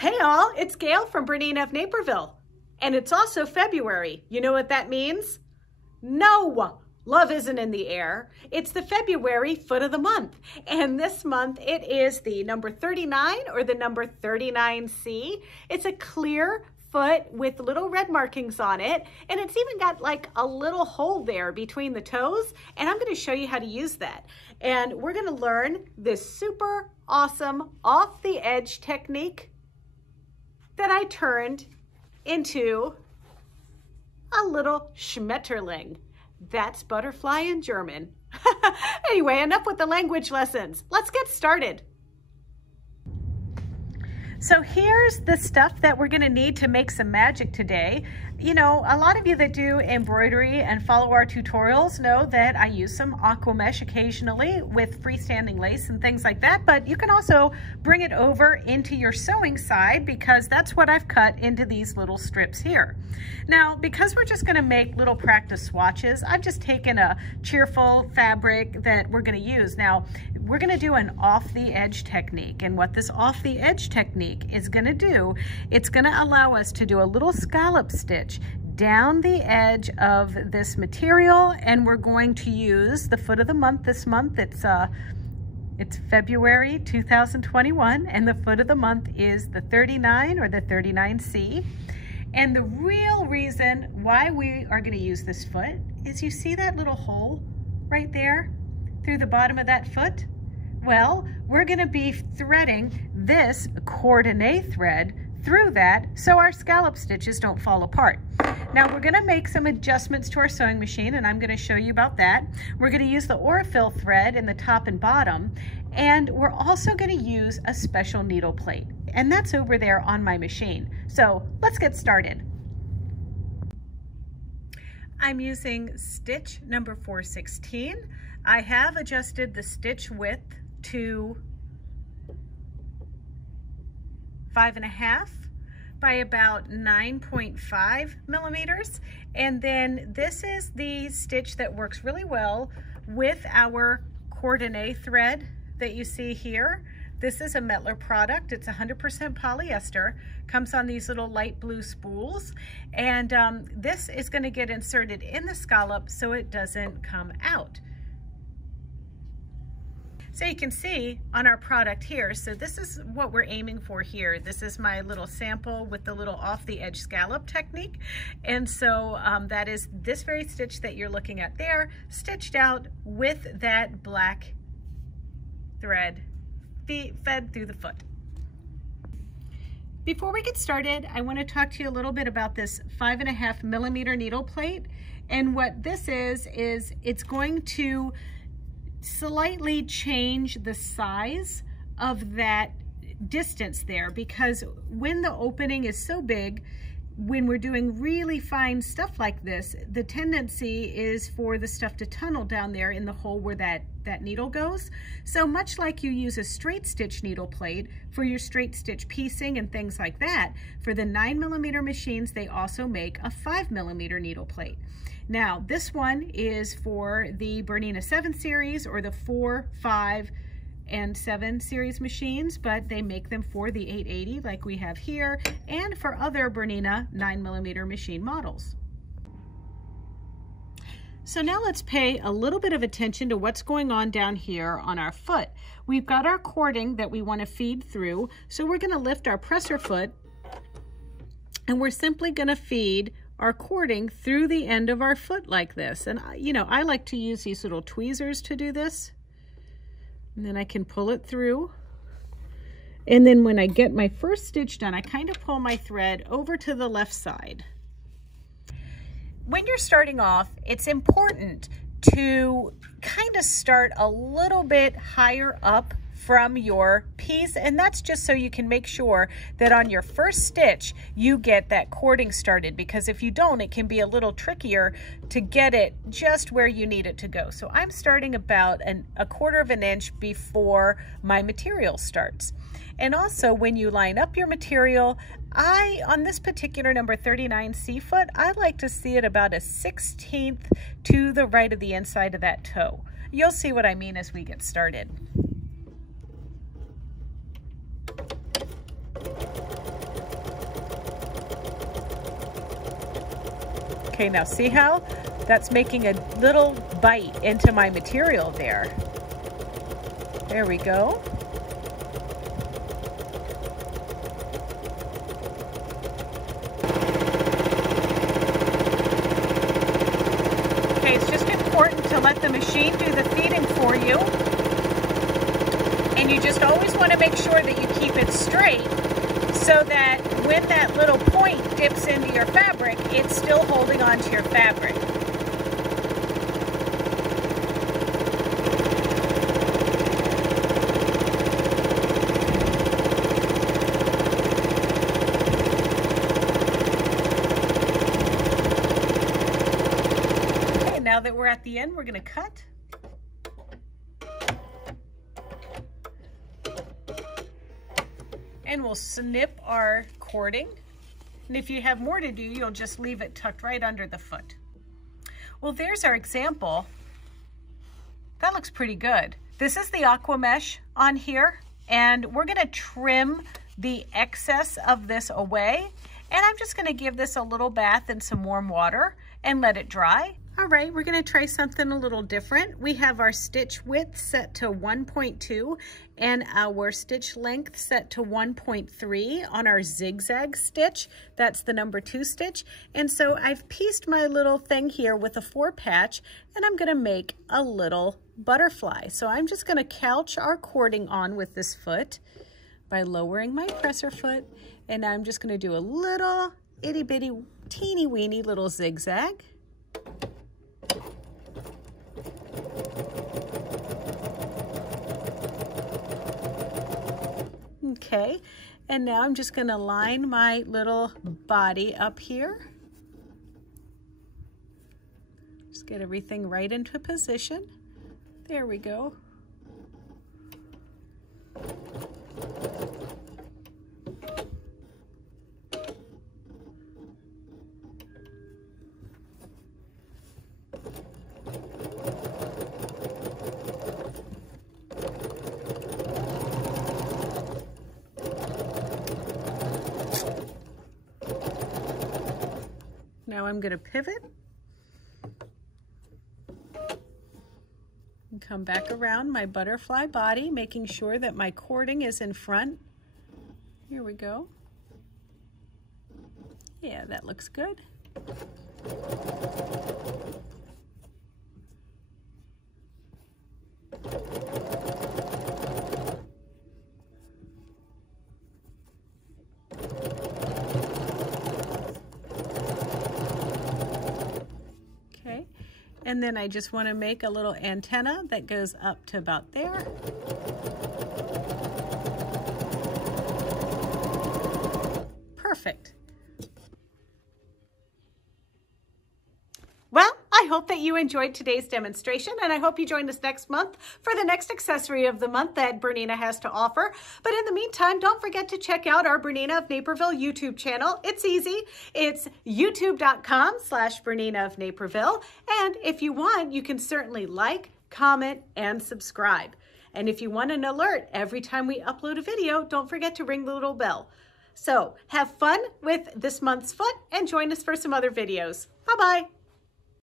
Hey all, it's Gayle from BERNINA of Naperville. And it's also February. You know what that means? No, love isn't in the air. It's the February foot of the month. And this month it is the number 39 or the number 39C. It's a clear foot with little red markings on it. And it's even got like a little hole there between the toes. And I'm going to show you how to use that. And we're going to learn this super awesome off the edge technique that I turned into a little Schmetterling. That's butterfly in German. Anyway, enough with the language lessons. Let's get started. So here's the stuff that we're going to need to make some magic today. You know, a lot of you that do embroidery and follow our tutorials know that I use some aqua mesh occasionally with freestanding lace and things like that, but you can also bring it over into your sewing side because that's what I've cut into these little strips here. Now, because we're just going to make little practice swatches, I've just taken a cheerful fabric that we're going to use. Now, we're going to do an off the edge technique, and what this off the edge technique is going to do, it's going to allow us to do a little scallop stitch down the edge of this material, and we're going to use the foot of the month this month. It's February 2021, and the foot of the month is the 39 or the 39C. And the real reason why we are going to use this foot is, you see that little hole right there through the bottom of that foot? Well, we're going to be threading this coordinate thread through that so our scallop stitches don't fall apart. Now we're going to make some adjustments to our sewing machine, and I'm going to show you about that. We're going to use the Aurora thread in the top and bottom, and we're also going to use a special needle plate, and that's over there on my machine. So let's get started. I'm using stitch number 416. I have adjusted the stitch width to 5.5 by about 9.5 millimeters. And then this is the stitch that works really well with our coordinate thread that you see here. This is a Mettler product. It's 100% polyester, comes on these little light blue spools. And this is going to get inserted in the scallop so it doesn't come out. So you can see on our product here, so this is what we're aiming for here. This is my little sample with the little off the edge scallop technique. And so that is this very stitch that you're looking at there, stitched out with that black thread fed through the foot. Before we get started, I want to talk to you a little bit about this 5.5 millimeter needle plate. And what this is it's going to slightly change the size of that distance there, because when the opening is so big, when we're doing really fine stuff like this, the tendency is for the stuff to tunnel down there in the hole where that needle goes. So much like you use a straight stitch needle plate for your straight stitch piecing and things like that, for the 9mm machines, they also make a 5mm needle plate. Now, this one is for the BERNINA 7 series or the 4, 5, and 7 series machines, but they make them for the 880 like we have here, and for other BERNINA 9mm machine models. So now let's pay a little bit of attention to what's going on down here on our foot. We've got our cording that we want to feed through, so we're going to lift our presser foot, and we're simply going to feed our cording through the end of our foot like this. And you know, I like to use these little tweezers to do this. And then I can pull it through. And then when I get my first stitch done, I kind of pull my thread over to the left side. When you're starting off, it's important to kind of start a little bit higher up from your piece, and that's just so you can make sure that on your first stitch you get that cording started, because if you don't, it can be a little trickier to get it just where you need it to go. So I'm starting about a quarter of an inch before my material starts. And also, when you line up your material, on this particular number 39C foot, I like to see it about a 1/16 to the right of the inside of that toe. You'll see what I mean as we get started. Okay, now see how that's making a little bite into my material there. There we go. Okay, it's just important to let the machine do the feeding for you. And you just always want to make sure that you keep it straight so that when that little point dips into your fabric, it's still holding on to your fabric. Okay, now that we're at the end, we're going to cut. And we'll snip our cording. And if you have more to do, you'll just leave it tucked right under the foot. Well, there's our example. That looks pretty good. This is the aqua mesh on here, and we're gonna trim the excess of this away. And I'm just gonna give this a little bath in some warm water and let it dry. All right, we're gonna try something a little different. We have our stitch width set to 1.2 and our stitch length set to 1.3 on our zigzag stitch. That's the number 2 stitch. And so I've pieced my little thing here with a 4 patch, and I'm gonna make a little butterfly. So I'm just gonna couch our cording on with this foot by lowering my presser foot. And I'm just gonna do a little itty bitty teeny weeny little zigzag. Okay, and now I'm just gonna line my little body up here. Just get everything right into position. There we go. Now I'm going to pivot and come back around my butterfly body, making sure that my cording is in front. Here we go. Yeah, that looks good. And then I just want to make a little antenna that goes up to about there. Perfect. Well, I hope that you enjoyed today's demonstration, and I hope you join us next month for the next accessory of the month that Bernina has to offer. But in the meantime, don't forget to check out our Bernina of Naperville YouTube channel. It's easy. It's youtube.com/Bernina of Naperville. And if you want, you can certainly like, comment, and subscribe. And if you want an alert every time we upload a video, don't forget to ring the little bell. So have fun with this month's foot and join us for some other videos. Bye-bye.